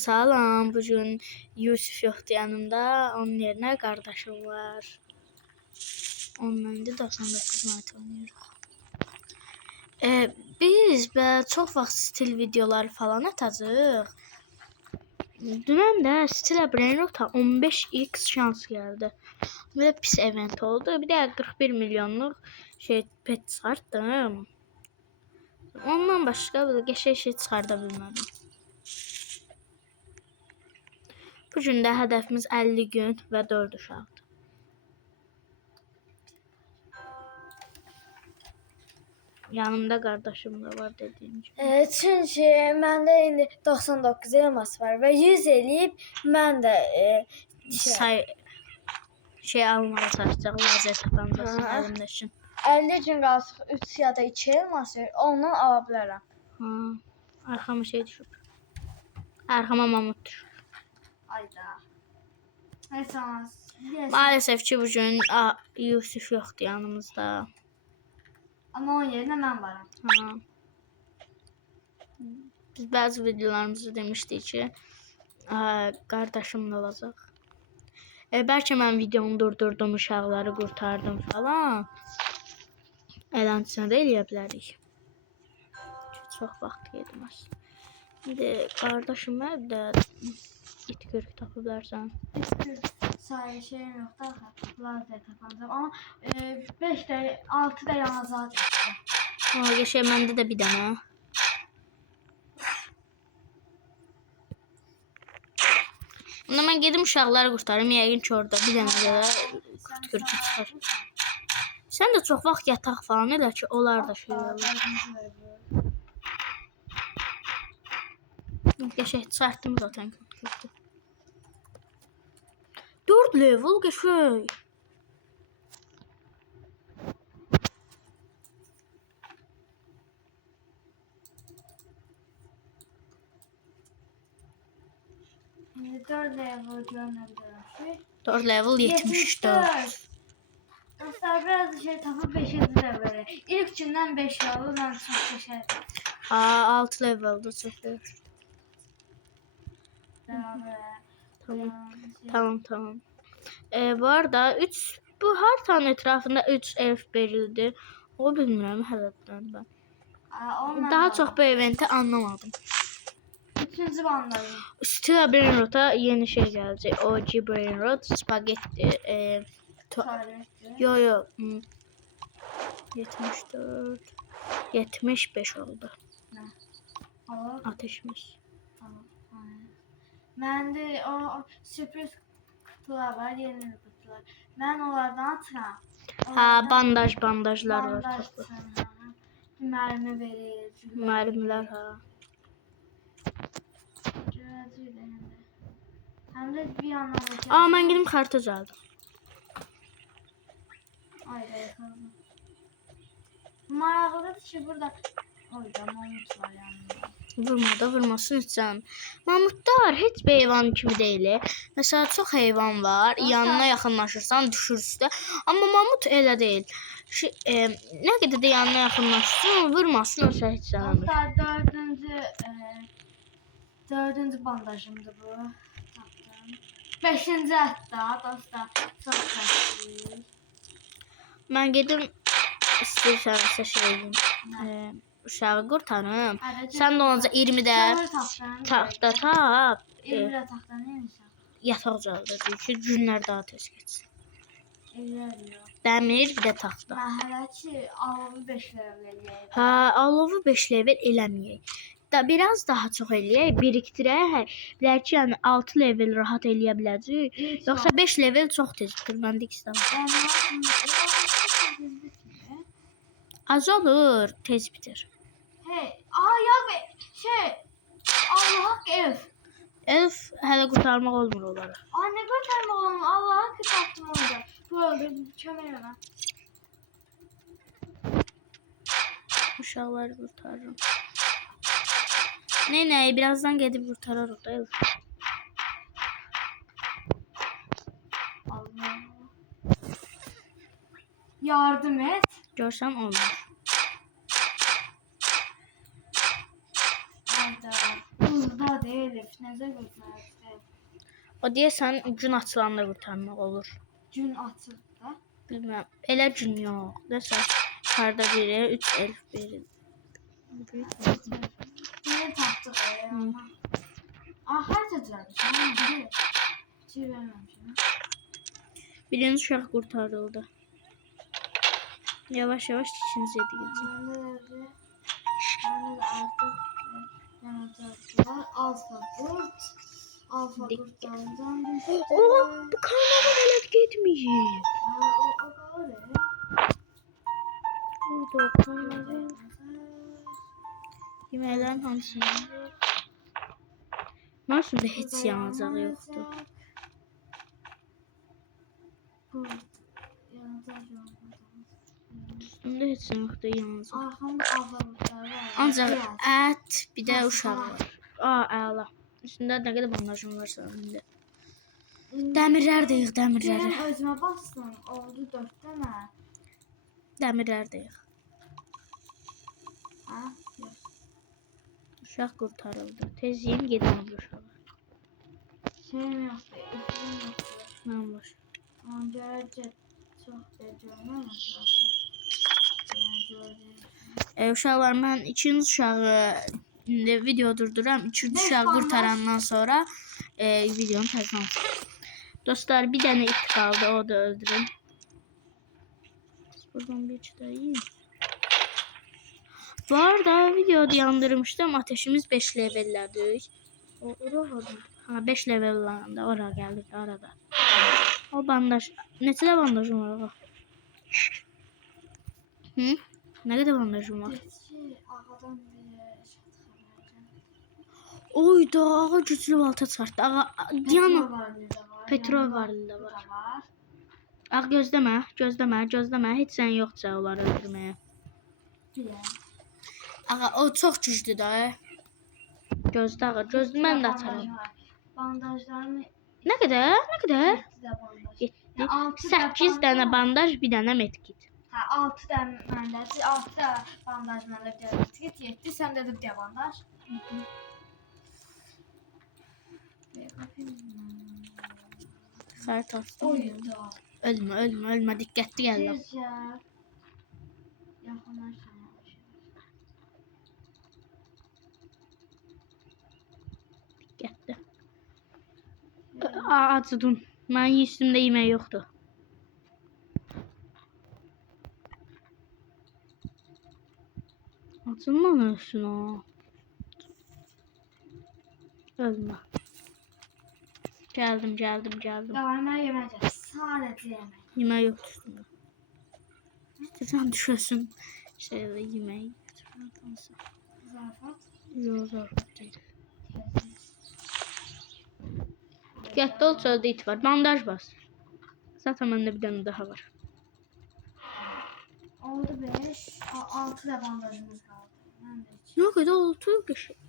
Salam, bugün Yusuf yoxdur yanımda. Onun yerine kardeşim var. Onunla indi 99 manat oynayırıq. Biz çox vaxt stil videoları falan atacağıq. Dünən də Stila Brainrota 15x şans geldi. Böyle pis event oldu. Bir de 41 milyonluq pet çıxartdım. Ondan başqa böyle qəşəng şey çıxarda bilmədim. Bugün də hədəfimiz 50 gün və 4 uşaqdır. Yanımda kardeşim de var dediğim gibi. Çünkü məndə indi 99 elmas var və 100 eləyib mən də şey almağa çalışacaq, lazer tapancası əlimdə üçün. 50 gün qalsıq 3 ya da 2 elmas var, ondan ala bilərəm. Arxama şey düşüb. Arxama mamut düşüb. Ayda. Neyse. Maalesef ki bugün Yusuf yoxdur yanımızda. Ama onun yerine mən varım. Biz bəzi videolarımızda demişdik ki kardeşimle olacaq. Bəlkə mən videomu durdurdum, uşaqları qurtardım falan. Eləncə də eləyə bilərik. Çox vaxt getməz. İndi kardeşimə də it görük tapa bilərsən. Sayı şeyim yok da lazer tapancam ama 5 de 6 da yanacaq. Geçək məndə də bir dənə. Onda mən gedim uşaqları qurtarım. Yəqin ki orada bir dənə də kurt görükü çıxar. Sən də çox vaxt yataq falan elə ki onlar da şey olur. Geçək çıxartdım zaten kurt görükü. 4 level geçək. Şimdi 4 level görünür. 4 level 74. Mesela biraz şey tapıp 5 level. İlk gündən 5 level ben çok geçer. 6 level'da çok olur. Tamam. Bu arada 3 bu haritanın etrafında 3 ev verildi. O bilmirəm hələdən ben. Daha çok bu eventi anlamadım. 3. bandayım. Stila Brainrota yeni şey gelecek. OG Brainrot, Spagetti, yo 74 75 oldu. Ne? Ateşimiz. Məndə o sürpriz kutular var, yeni kutular. Mən onlardan atıram. Bandajlar var çoxlu. Mərmi verir. Mərmilər Həm də bir yandan mən gedim kartı aldım. Ayda yakalım. Maraqlıdır ki burada oyda mamut var yanında. Vurmasın içəm. Mamutlar heç bir heyvan kimi deyil. Mesela çox heyvan var. Yanına yaxınlaşırsan düşür üstə. Amma mamut elə deyil. Nə qədər də yanına yaxınlaşsın, vurmasın o heç sənəmir. Dördüncü bandajımdır bu. Tapdım. 5-ci hətta dostlar. Çox təşəkkür. Mən gedim istəyirsənsə şey edeyim. Uşağı qurtarım. Sən də onca 20-də taxta tap. 20-də taxta neymişəm? Yataq caldırdı ki günlər daha tez geçsin. Eləmiyor. Dəmir bir də taxta. Mən hələ ki alovu 5 level eləyəyim. Alovu 5 level eləməyək. Biraz daha çox eləyək, birikdirək. Bilər ki, yəni 6 level rahat eləyə biləcək. Yoxsa 5 level çox tez bitir. Məndə ikisi də var. Az olur, tez bitir. Hey, Allah'a ev. Ev hələ qurtarmaq olmur onları. Ne kurtarma oğlum, Allah'a kısalttım orada. Böyle çömelemem. Uşaqları qurtarırım. Ne, birazdan gedib qurtararıq da ev. Allah. Yardım et. Görsəm olmur. Hayda. Buzda Elif. Necə qurtardı? O deyəsən gün açılanda qurtarmaq olur. Gün açıldı da. Bilməm. Elə gün yox. Nəsə harda biri 3 elf verir. Biri tapdıq ama. Harca düzəldi. Şey verməmişim. Birinci uşaq qurtarıldı. Yavaş yavaş ikinciyə digəcək. Məndə də artıq yanacaqlar. Alfa qurt. Alfa qurtlarından düşdü. Bu kanala belə getməyib. O qalır. Orada o kanala. Yeməklərin hamısını. Mənim də heç yanacaq yoxdur. Üstümdə heç nə yoxdur yanacaq. Arxamda alfa qurtları var. Ancaq ət, bir də uşaq var. Əla. Üstündə nə qədər bandajım varsa indi. Dəmirlər də yığ, dəmirləri. Mən özümə bastım. Oldu 4 dənə. Dəmirlər də yığ. Yox. Uşaq qurtarıldı. Tez yeyim gedim bu uşağa. Şeyim yoxdur. İşim yoxdur. Mən var. Onu görəcək. Çox da görməm. Uşaqlar, mən ikinci uşağı indi video durduram. İkinci uşağı qurtarandan sonra videonu təzdən açacağım. Dostlar, bir dənə it qaldı. O da öldürün. Buradan bir iki daha yiyeyim. Bu arada videoda yandırmışdım. Ateşimiz 5 levellədik. Ha, 5 levellanda ora gəldik arada. O bandaj. Neçə də bandajım var o? Hı? Nə qədər bandajım var? Ağadan bir şat Oy da ağa güclü balta çıxartdı. Ağa Diana petrol varlı da var. Ağa gözləmə, gözləmə, gözləmə. Heç sən yoxsa onları öldürməyə. Ağa o çox güclüdür da. Gözlə ağa, gözlə mən də açaram. Bandajlarımı Nə qədər? Nə qədər? 7 bandaj. 8 dənə bandaj, bir dənə medkit. Hə, 6 dənə məndədir. 6 da bandaj məndə bir dənə medkit. 7 səndə də bir dənə bandaj. Xərit açdım. Oyunda. Ölmə, ölmə, ölmə. Diqqətli gəl. Sizcə yaxınlaşma. Diqqətli. Acıdım. Mənim üstümdə yemək yoxdur. Açılma ölsün o. Ölmə. Gəldim. Davay, mən yemək yiyəcəm. Sadəcə yemək. Yemək yoxdur üstümdə. İstəsən düşəsin. Şeylə yemək. Zarafat. Yox, zarafat deyil. Diqqətli ol, çöldə it var. Bandaj bas. Zaten məndə bir dənə daha var. Oldu 5. 6 da bandajımız qaldı. Məndə 2. Yox, elə 6 qəşəng.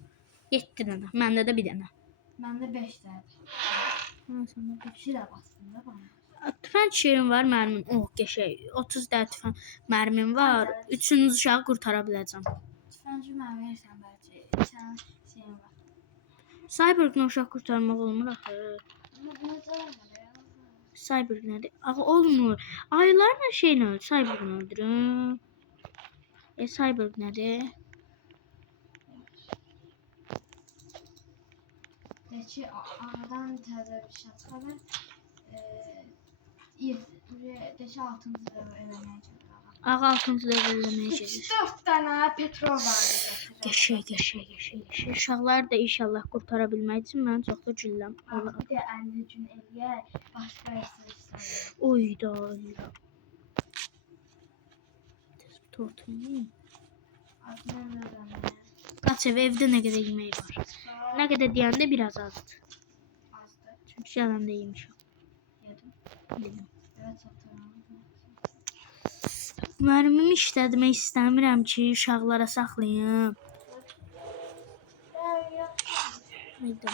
7 dənə. Məndə də bir dənə. Məndə 5 dədir. Ha, səndə 2 də bastım da bandaj. tüfəng şeyim var, mərmim. Oh, qəşəng. 30 dənə tüfəng mərmim var. Üçüncü uşağı qurtara biləcəm. Tüfəngi mən verirsən bəlkə. Sənin şeyin var. Cyberg'la uşaq qurtarmaq olmur axı. Amma bu necə olmadı ya? Cyberg nədir? Axı olmur. Aylarla şeylə öldür. Cyberg'ı öldürün. Cyberg nədir? De ki, aradan təzə bir şey çıxarır. De ki, 6-cı da eləməyəcək. Ağa 6-cı levelləməyə gedir. 4 dənə petrol var. Qəşəng. Uşaqlar da inşallah qurtara bilmək üçün mən çox da gülləm. Bir də 50 gün eləyək, başqa istəyirsən. Oy da ölürəm. Tortunu. Adnan öyrənmə. Qaç evdə nə qədər yemək var. Nə qədər deyəndə biraz azdır. Azdır. Çünki yanımda yemişəm. Yedim. Evet, çatırım. Mərmimi işlətmək istəmirəm ki, uşaqlara saxlayım. Hayda.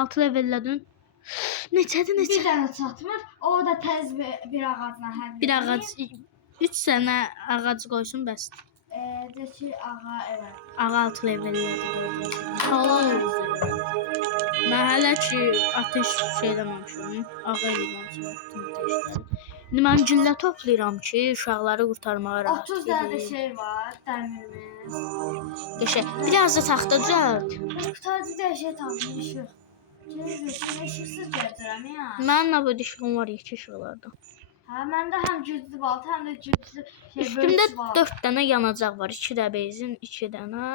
6 levellədin. Neçədir, Bir neçə? dənə çatmır. O da tez bir ağacla həll. Bir ağac, 3 sənə ağac qoysun bəsdir. De ki ağa evet. Ağa 6 levellədi. Mən hələ ki ateş eləməmişəm. Ağa eləyəcəm. İndi mən güllə toplayıram ki, uşaqları qurtarmağa rahat 30 tane şey var dəmirimiz. Qəşəng. Biraz da taxta düzəlt. Kurtarıcı da şey tapmışıq. Işıqsız gətirəm ya. Mənim bu dişim var 2 işıqlardan. Hə, məndə həm güclü balta, həm də güclü şey Üstümdə bölücü var. 4 dənə yanacaq var. 2 də benzin, 2 dənə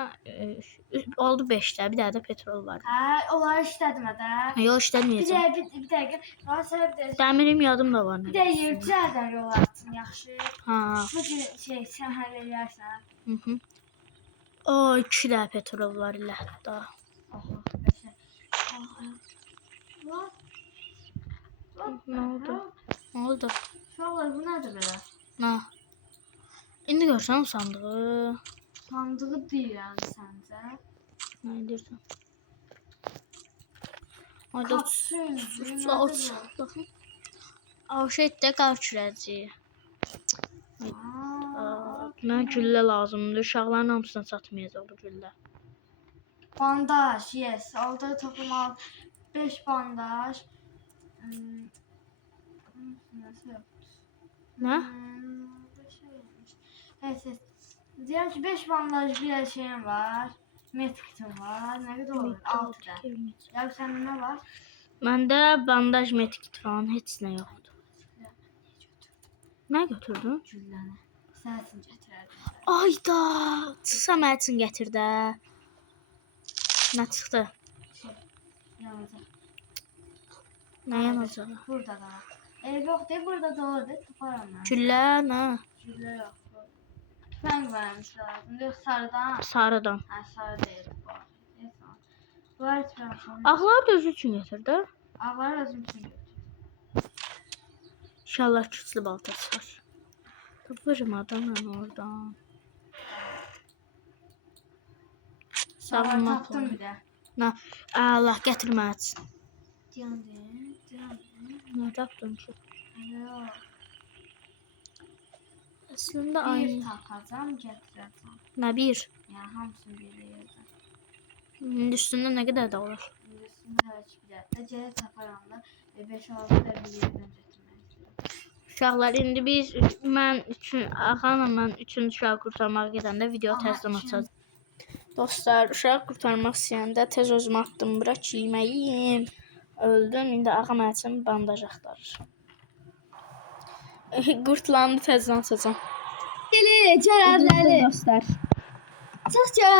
oldu 5 də. Bir dənə də petrol var. Hə, onları işlətmə də. Yox Bir işlətməyəcəm. dəqiqə. Daha sonra bir də Dəmirim yadımda var. bir də yercə ədər yolarsın, yaxşı. Ha. Bu şey sən həll eləyərsən. Mhm. O 2 də petrol var elə hətta. Oho, qəşəng. What? Nə oldu? Nə oldu? Uşaqlar, bu nədir belə? Nə? İndi görsən sandığı. Sandığı deyirəm səncə. Nə edirsən? Ayda Kapsül. Baxın. O şeydə qar kürəcək. Mən güllə lazımdır. Uşaqların hamısına çatmayacaq bu güllə. Bandaj, yes. Orada toplamalı 5 bandaj. Nasıl yapmış? Nə? Evet. Diyelim ki 5 bandaj bir şeyim var. Medkitim var. Ne kadar olur? 6 da. Ya sende ne var? Məndə bandaj medkit falan heç nə yoxdur. Nə götürdün? Gülləni. Sensin getirərdim. Ayda, çıxsa mənim üçün gətir də. Nə çıxdı? Yanacaq. Nə yanacaq? Burada da var. Yok değil, burada da olur. Taparam ben. Güllə nə? Gülle yok. Tüfəng vermiş lazım. Yok sarıdan. Sarıdan. Ha sarı değil bu. Neyse. Bu var tüfəng. Ağlar da özü üçün gətir də. Ağlar özüm için götür. İnşallah güclü balta çıxar. Tapırım adamla oradan. Savunma Tapdım bir de. Nə? Allah gətirmə üçün. Diyan değil. Nə tapdın ki? Yok. Əslində Bir aynı. takacağım getireceğim. Nə bir? Yani hamısını bir yerde. İndi üstündə nə qədər də olur? Üstünde hiç bir yerde. Geri taparam da 5-6 da bir yerden getirmek istiyorum. Uşaqlar indi biz mən üçün ağanla mən 3-cü uşağı qurtarmağa gedəndə video Aha, təzdən üçün. açacağıq. Dostlar, uşağı qurtarmaq istəyəndə tez özümü atdım bura ki, yeməyim. Öldüm. İndi ağa mənim üçün bandaj axtarır. Qurtlandı təzdən açacağam. Deli, çərəzləri. Dostlar. Çox çərəzləri.